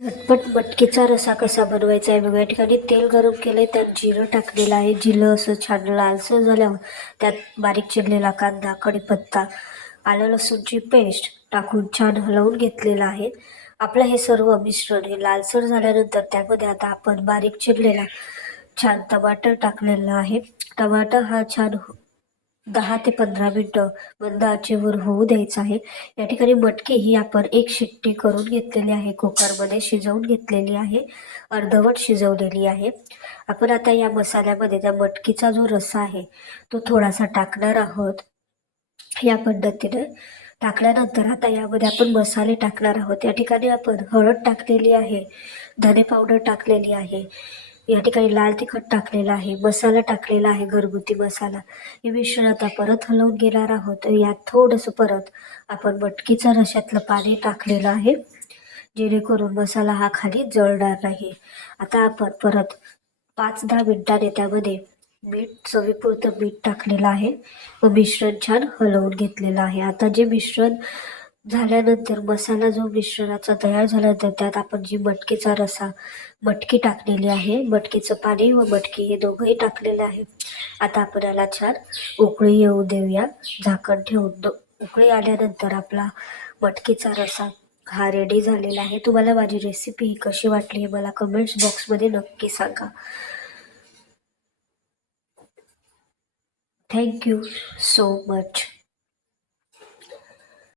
झटपट मटकीचा रस्सा कसा बनवायचा आहे बघा. या ठिकाणी तेल गरम केलंय, त्यात जिरं टाकलेलं आहे. जिरं असं छान लालसर झाल्यावर त्यात बारीक चिरलेला कांदा, कढीपत्ता, आलं लसूणची पेस्ट टाकून छान हलवून घेतलेलं आहे. आपलं हे सर्व मिश्रण हे लालसर झाल्यानंतर त्यामध्ये आता आपण बारीक चिरलेला छान टमाटर टाकलेला आहे. टमाटर हा छान 10 ते 15 मिनटं मंद आचेवर होऊ द्यायचं आहे. या ठिकाणी मटकी ही आपण एक शिट्टी करून घेतलेली आहे, कुकरमध्ये शिजवून घेतलेली आहे, अर्धवट शिजवलेली आहे. आपण आता या मसाल्यामध्ये त्या मटकीचा जो रस्सा आहे तो थोडासा टाकणार आहोत. या पद्धतीने टाकल्यानंतर आता यामध्ये आपण मसाले टाकणार आहोत. या ठिकाणी आपण हळद टाकलेली आहे, धने पावडर टाकलेली आहे, या ठिकाणी लाल तिखट टाकलेला आहे, मसाला टाकलेला आहे, घरगुती मसाला. हे मिश्रण आता परत हलवून घेणार आहोत. यात थोडंसं परत आपण मटकीचं रश्यातलं पाणी टाकलेलं आहे, जेणेकरून मसाला हा खाली जळणार नाही. आता आपण परत 5-10 मिनिटांनी त्यामध्ये मीठ, चवीपुरतं मीठ टाकलेलं आहे व मिश्रण छान हलवून घेतलेलं आहे. आता जे मिश्रण झाल्यानंतर मसाला जो मिश्रणाचा तयार झाल्यानंतर त्यात आपण जी मटकीचा रस्सा, मटकी टाकलेली आहे, मटकीचं पाणी व मटकी हे दोघंही टाकलेलं आहे. आता आपण याला छान उकळी येऊ देऊया, झाकण ठेवून. उकळी आल्यानंतर आपला मटकीचा रस्सा हा रेडी झालेला आहे. तुम्हाला माझी रेसिपी कशी वाटली हे मला कमेंट्स बॉक्समध्ये नक्की सांगा. Thank you so much.